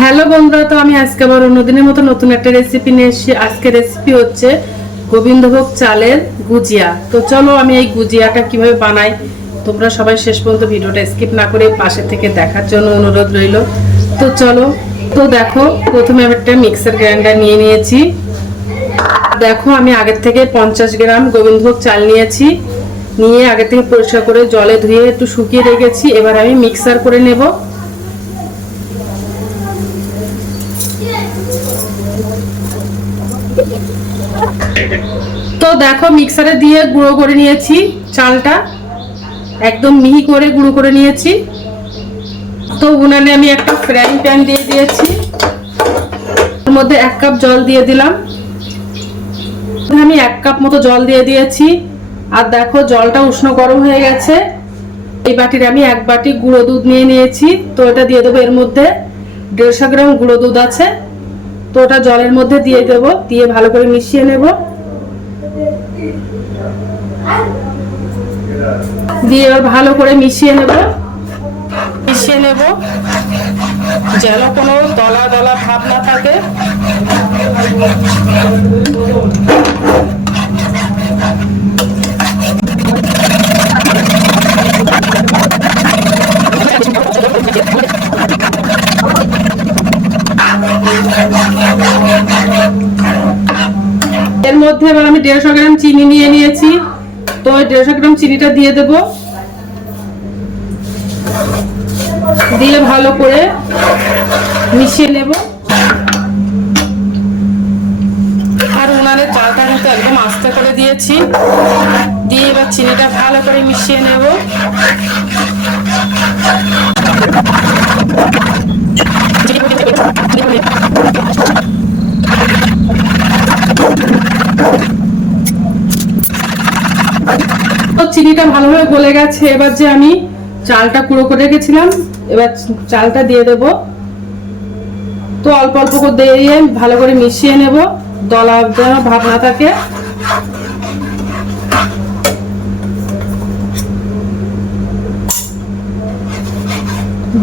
Hello বন্ধুরা, তো আমি আজকে আবার অন্যদিনের মতো নতুন একটা রেসিপি নিয়ে এসেছি। আজকে রেসিপি হচ্ছে গোবিন্দভোগ চালের গুজিয়া। তো চলো আমি এই গুজিয়াটা কীভাবে বানাই, তোমরা সবাই শেষ পর্যন্ত ভিডিওটা স্কিপ না করে পাশে থেকে দেখার জন্য অনুরোধ রইল। তো চলো, তো দেখো, প্রথমে আমি একটা মিক্সার গ্রাইন্ডার নিয়ে নিয়েছি। দেখো, আমি আগের থেকে পঞ্চাশ গ্রাম গোবিন্দভোগ চাল নিয়েছি। নিয়ে আগে থেকে পরিষ্কার করে জলে ধুয়ে একটু শুকিয়ে রেখেছি। এবার আমি মিক্সার করে নেব। তো দেখো মিক্সারে দিয়ে গুঁড়ো করে নিয়েছি চালটা। একদম মিহি করে গুঁড়ো করে নিয়েছি। তো উনানে আমি একটা ফ্রাইং প্যান দিয়ে দিয়েছি। ওর মধ্যে এক কাপ জল দিয়ে দিলাম। আমি এক কাপ মতো জল দিয়ে দিয়েছি। আর দেখো জলটা উষ্ণ গরম হয়ে গেছে। এই বাটির আমি এক বাটি গুঁড়ো দুধ নিয়ে নিয়েছি। তো এটা দিয়ে দেবো এর মধ্যে দেড়শো গ্রাম গুঁড়ো দুধ আছে। তো ওটা জলের মধ্যে দিয়ে দেবো, দিয়ে ভালো করে মিশিয়ে নেব। দিয়ে এবার ভালো করে মিশিয়ে নেব। মিশিয়ে নেব। যেন কোনো দলা দলা ভাব না থাকে। মধ্যে এবার আমি দেড়শো গ্রাম চিনি নিয়ে নিয়েছি। তো ওই দেড়শো গ্রাম চিনিটা দিয়ে দেব। দিয়ে ভালো করে মিশিয়ে নেব। আর উনানের চালটা কিন্তু একদম আস্তে করে দিয়েছি। দিয়ে এবার চিনিটা ভালো করে মিশিয়ে নেব তো চিনিটা ভালোভাবে গলে গেছে। এবার যে আমি চালটা কুড়ো করে রেখেছিলাম, এবার চালটা দিয়ে দেব। তো অল্প অল্প করে দিয়ে ভালো করে মিশিয়ে নেব, দলা যেন ভাব না থাকে।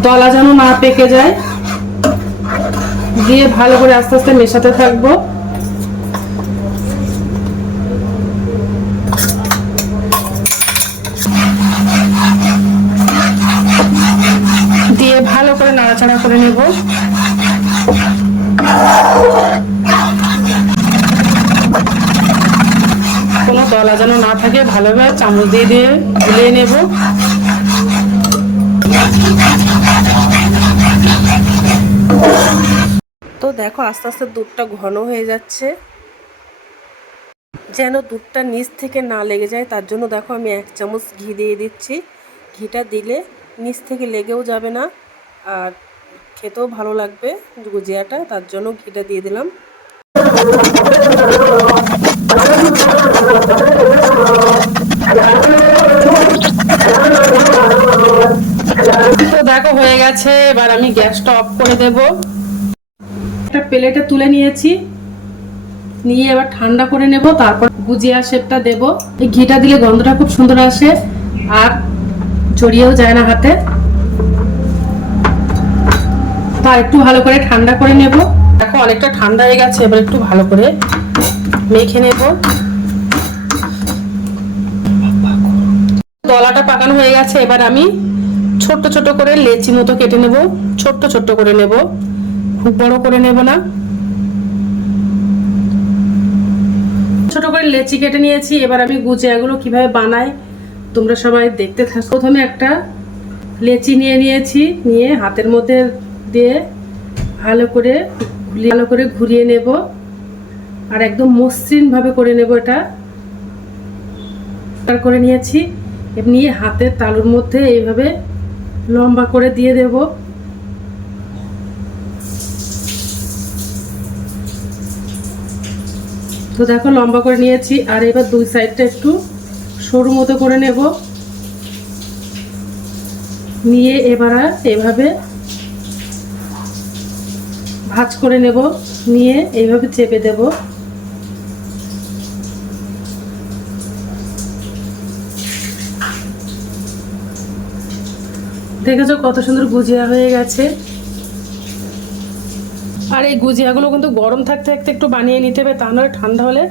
দলা যেন না পেকে যায়। দিয়ে ভালো করে আস্তে আস্তে মেশাতে থাকব দিয়ে ভালো করে নাড়াচাড়া করে নেব। কোনো দলা যেন না থাকে, ভালোভাবে চামচ দিয়ে দিয়ে গুলিয়ে নেব। তো দেখো, আস্তে আস্তে দুধটা ঘন হয়ে যাচ্ছে। যেন দুধটা নিচ থেকে না লেগে যায়, তার জন্য দেখো আমি এক চামচ ঘি দিয়ে দিচ্ছি। ঘিটা দিলে নিচ থেকে লেগেও যাবে না। আর খেতেও ভালো লাগবে গুজিয়াটা, তার জন্য ঘিটা দিয়ে দিলাম। দেখো, হয়ে গেছে। এবার আমি গ্যাসটা অফ করে দেব। একটা প্লেটে তুলে নিয়েছি। নিয়ে এবার ঠান্ডা করে নেব, তারপর গুজিয়া শেপটা দেব। এই ঘিটা দিলে গন্ধটা খুব সুন্দর আসে, আর জড়িয়েও যায় না হাতে। তা একটু ভালো করে ঠান্ডা করে নেব। দেখো, অনেকটা ঠান্ডা হয়ে গেছে, এবার একটু ভালো করে মেখে নেব। দলাটা পাকানো হয়ে গেছে, এবার আমি ছোট্ট ছোট করে লেচি মতো কেটে নেব। ছোট্ট ছোট্ট করে নেব। খুব বড় করে নেব না। ছোট করে লেচি কেটে নিয়েছি, এবার আমি গুজিয়াগুলো কীভাবে বানাই, তোমরা সবাই দেখতে থাকো। প্রথমে একটা লেচি নিয়ে নিয়েছি, নিয়ে হাতের মধ্যে দিয়ে ভালো করে ভালো করে ঘুরিয়ে নেব। আর একদম মসৃণ ভাবে করে নেব এটা। করে নিয়েছি। এমনি হাতের তালুর মধ্যে এইভাবে লম্বা করে দিয়ে দেব। তো দেখো লম্বা করে নিয়েছি। আর এবার দুই সাইডটা একটু সরু মতো করে নেব। নিয়ে এবার এভাবে ভাজ করে নেব, নিয়ে এইভাবে চেপে দেব। দেখেছ কত সুন্দর গুজিয়া হয়ে গেছে? আর এই গুজিয়াগুলো কিন্তু গরম থাকতে থাকতে একটু বানিয়ে নিতে হবে, তা নয়, ঠান্ডা হলে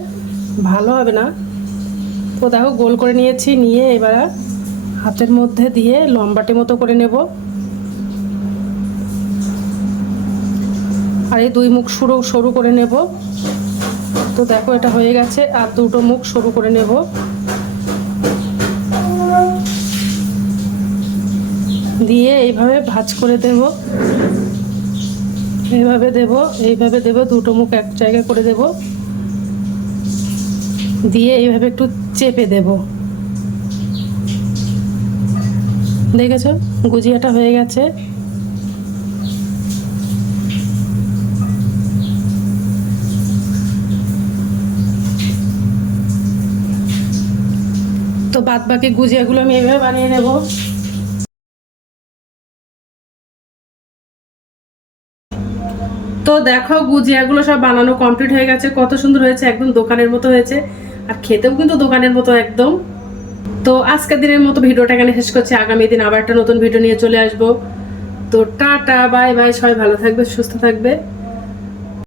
ভালো হবে না। তো দেখো, গোল করে নিয়েছি, নিয়ে এবার হাতের মধ্যে দিয়ে লম্বাটে মতো করে নেব। আর এই দুই মুখ সরু সরু করে নেব। তো দেখো, এটা হয়ে গেছে, আর দুটো মুখ সরু করে নেব। দিয়ে এইভাবে ভাজ করে দেব। এইভাবে দেব এইভাবে দেব, দুটো মুখ এক জায়গায় করে দেব। দিয়ে এইভাবে একটু চেপে দেব। দেখেছ? গুজিয়াটা হয়ে গেছে। তো বাদ বাকি গুজিয়াগুলো আমি এইভাবে বানিয়ে নেব। তো দেখো গুজিয়াগুলো সব বানানো কমপ্লিট হয়ে গেছে, কত সুন্দর হয়েছে, একদম দোকানের মতো হয়েছে। আর খেতেও কিন্তু দোকানের মতো একদম। তো আজকের দিনের মতো ভিডিওটা এখানে শেষ করছি, আগামী দিন আবার একটা নতুন ভিডিও নিয়ে চলে আসব। তো টাটা, বাই বাই, সবাই ভালো থাকবে, সুস্থ থাকবে।